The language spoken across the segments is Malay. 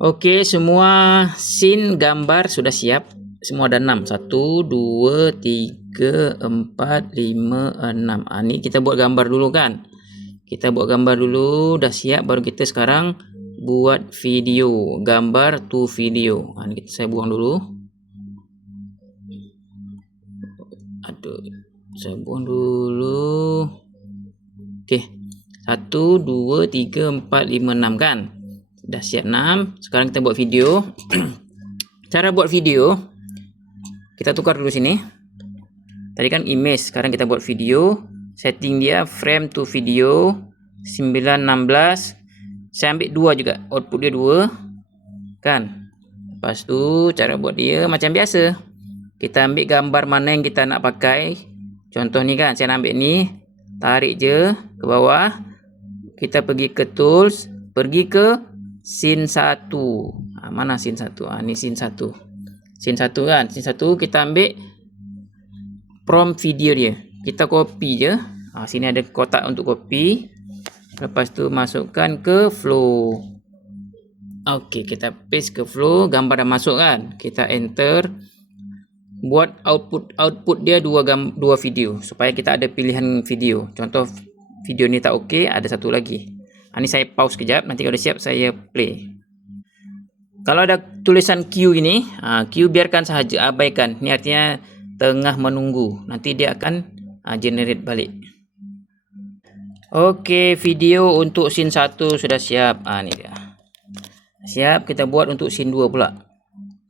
Okey, semua scene gambar sudah siap. Semua ada 6. 1, 2, 3, 4, 5, 6. Ni kita buat gambar dulu kan. Kita buat gambar dulu, dah siap baru kita sekarang buat video. Gambar to video. Ni saya buang dulu. Aduh, saya buang dulu. Okey. 1, 2, 3, 4, 5, 6 kan. Dah siap 6. Sekarang kita buat video. Cara buat video, kita tukar dulu sini. Tadi kan image, sekarang kita buat video. Setting dia frame to video 9:16. Saya ambil 2 juga, output dia 2 kan. Lepas tu cara buat dia macam biasa. Kita ambil gambar mana yang kita nak pakai. Contoh ni kan, saya nak ambil ni, tarik je ke bawah. Kita pergi ke tools, pergi ke scene 1. Mana scene 1? Ni scene 1. Scene 1 kan. Scene 1 kita ambil prompt video dia. Kita copy je. Sini ada kotak untuk copy. Lepas tu masukkan ke flow. Okey, kita paste ke flow. Gambar dah masuk kan. Kita enter. Buat output dia dua video supaya kita ada pilihan video. Contoh video ni tak okey, ada satu lagi. Ni saya pause kejap, nanti kalau dah siap saya play. Kalau ada tulisan Q ini, Q biarkan sahaja, abaikan. Ni artinya tengah menunggu. Nanti dia akan generate balik. Okey, video untuk scene 1 sudah siap. Ni dia. Siap, kita buat untuk scene 2 pula.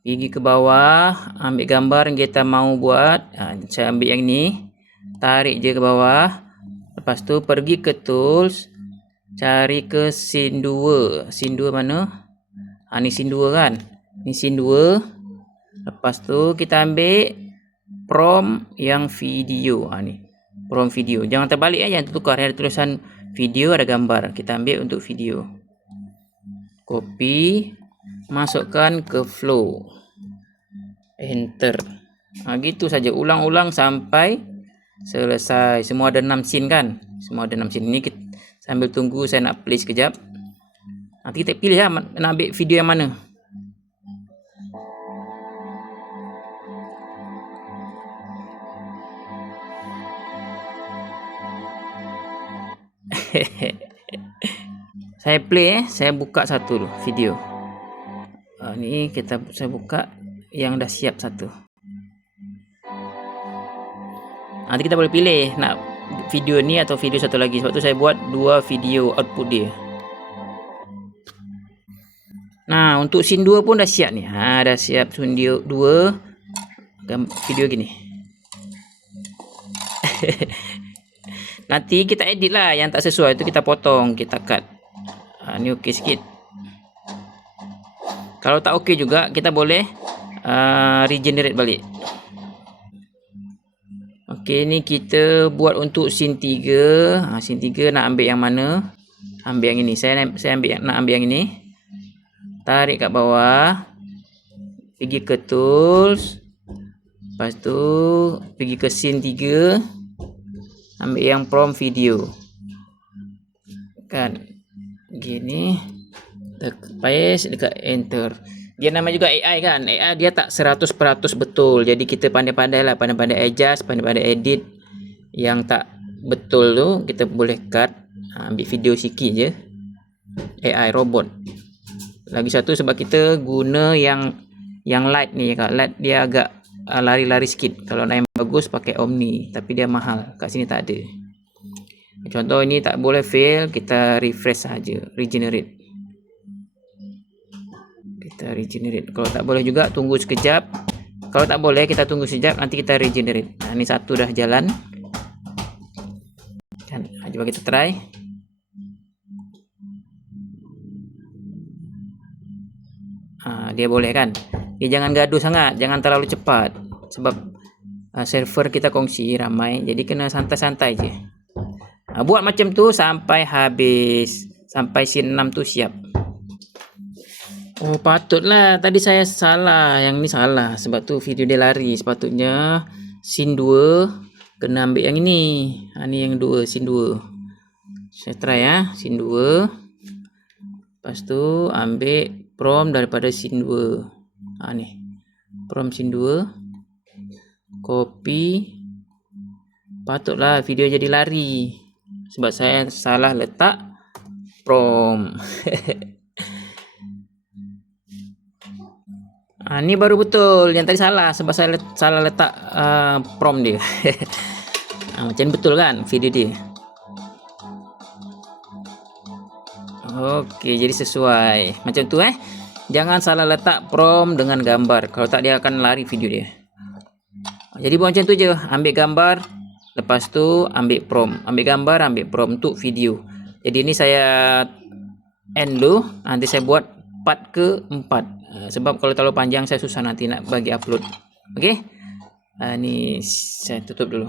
Pergi ke bawah, ambil gambar yang kita mau buat. Saya ambil yang ni, tarik je ke bawah. Lepas tu pergi ke tools, cari ke scene 2. Scene 2 mana? Ni scene 2 kan. Ni scene 2. Lepas tu kita ambil prompt yang video. Ni prompt video. Jangan terbalik jangan tertukar. Ada tulisan video, ada gambar. Kita ambil untuk video. Copy, masukkan ke flow. Enter. Gitu saja, ulang-ulang sampai selesai. Semua ada 6 scene kan. Semua ada 6 scene. Ni kita sambil tunggu, saya nak play sekejap. Nanti kita pilih nak ambil video yang mana. Saya play saya buka satu dulu video. Ni saya buka yang dah siap satu. Nanti kita boleh pilih nak video ni atau video satu lagi. Sebab tu saya buat 2 video output dia. Nah, untuk scene 2 pun dah siap ni. Dah siap scene 2 video gini. Nanti kita edit lah, yang tak sesuai itu kita potong, kita cut. Ni okey sikit. Kalau tak okey juga kita boleh regenerate balik. Okey, ni kita buat untuk scene 3. Scene 3 nak ambil yang mana? Ambil yang ini. Saya nak ambil yang ini. Tarik kat bawah. Pergi ke tools. Lepas tu pergi ke scene 3. Ambil yang prompt video. Kan. Gini. Paste dekat enter. Dia nama juga AI kan. AI dia tak 100% betul. Jadi kita pandai-pandai lah, pandai-pandai adjust, pandai-pandai edit. Yang tak betul tu kita boleh cut. Ambil video sikit je. AI robot. Lagi satu sebab kita guna yang light ni. Light dia agak lari-lari sikit. Kalau nak yang bagus pakai Omni, tapi dia mahal. Kat sini tak ada. Contoh ini tak boleh fail, kita refresh saja, regenerate. Kita regenerate. Kalau tak boleh juga tunggu sekejap. Kalau tak boleh kita tunggu sekejap, nanti kita regenerate. Ini satu dah jalan. Kan, coba kita try. Dia boleh kan. Dia jangan gaduh sangat, jangan terlalu cepat. Sebab server kita kongsi ramai, jadi kena santai-santai je. Buat macam tu sampai habis, sampai scene 6 tu siap. Oh, patutlah tadi saya salah, yang ni salah, sebab tu video dia lari. Sepatutnya scene 2 kena ambil yang ini. Ni yang 2, scene 2. Saya try scene 2. Lepas tu ambil prom daripada scene 2. Ni prom scene 2, copy. Patutlah video jadi lari sebab saya salah letak prom. Ni baru betul, yang tadi salah sebab saya salah letak prom dia. Macam ni betul kan video dia. Okey, jadi sesuai macam tu Jangan salah letak prom dengan gambar, kalau tak dia akan lari video dia. Jadi buat macam tu je, ambil gambar, lepas tu ambil prom, ambil gambar, ambil prom untuk video. Jadi ini saya end dulu, nanti saya buat part ke-4. Sebab kalau terlalu panjang saya susah nanti nak bagi upload. Okey, ni saya tutup dulu.